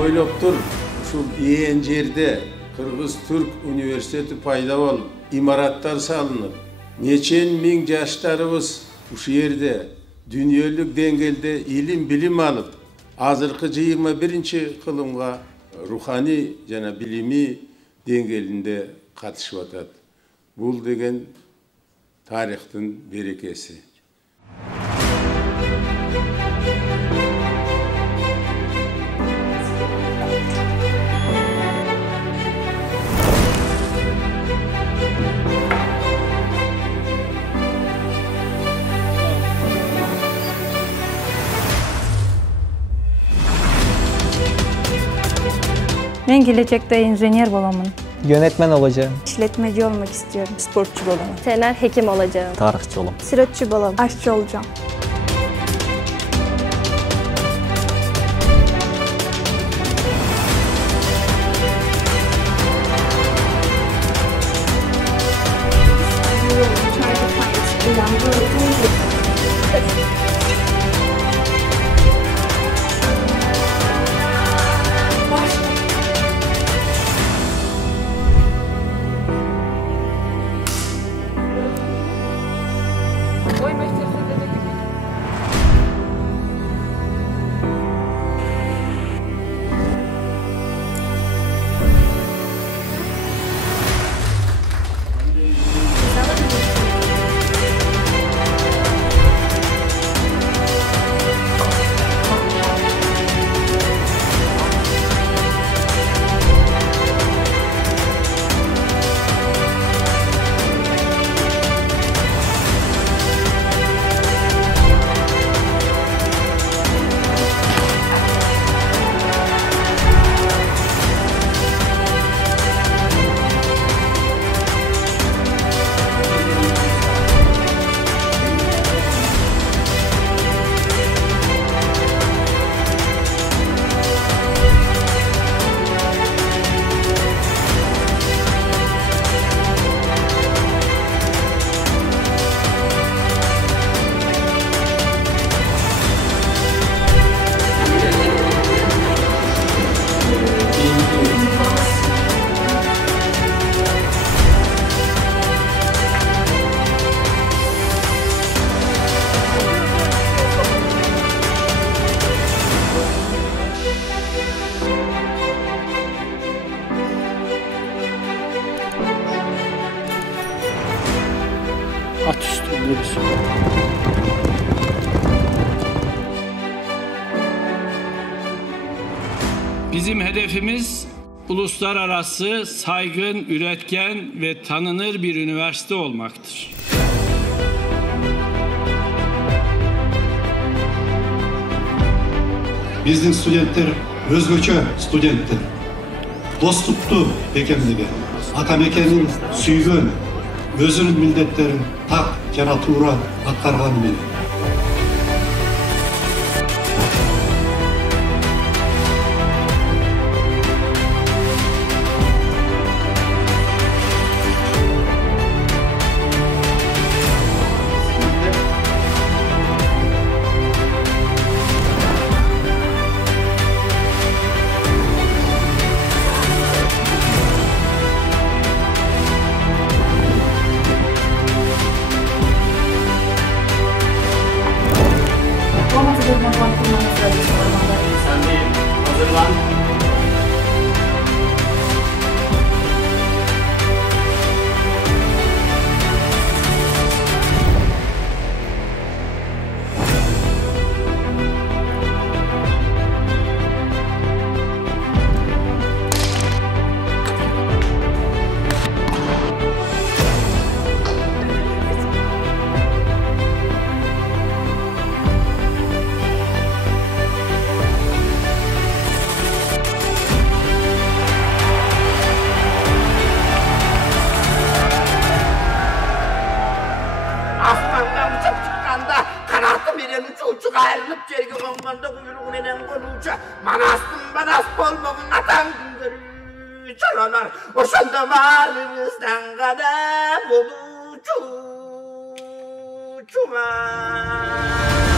oyloptur, şu iyen jerde Kırgız-Türk Üniversiteti payda bolup, imaratlar salınıp, neçen ming jaşlarыбыз uşu yerde dünyölük dengelde ilim bilim alıp, azırkı 21-nji kılımga ruhani jana bilimi dengelinde katışıp atat. Bul degen tarihtin berekesi. Ben gelecekte injener bolamın. Yönetmen olacağım. İşletmeci olmak istiyorum. Sportçu bolamın. Veteriner hekim olacağım. Tarihçi olam. Sirotçu bolam. Aşçı olacağım. At üstünde bir şey. Bizim hedefimiz uluslararası, saygın, üretken ve tanınır bir üniversite olmaktır. Bizning studentler özgöçe studentler. Dostluktu bekemligi. Atamekenin süygün, özünün milletlerin tak jana tuura atkargany menen. Sen değil, hazırlan. Asmandan uçup çıkkanda kanatı menen uçuğuçu ayrılıp jerge konğanda kuyruğu menen konuşa manas bolmog'un atan gündürü çalalar oşonda malımızdan gana boluçu çuma.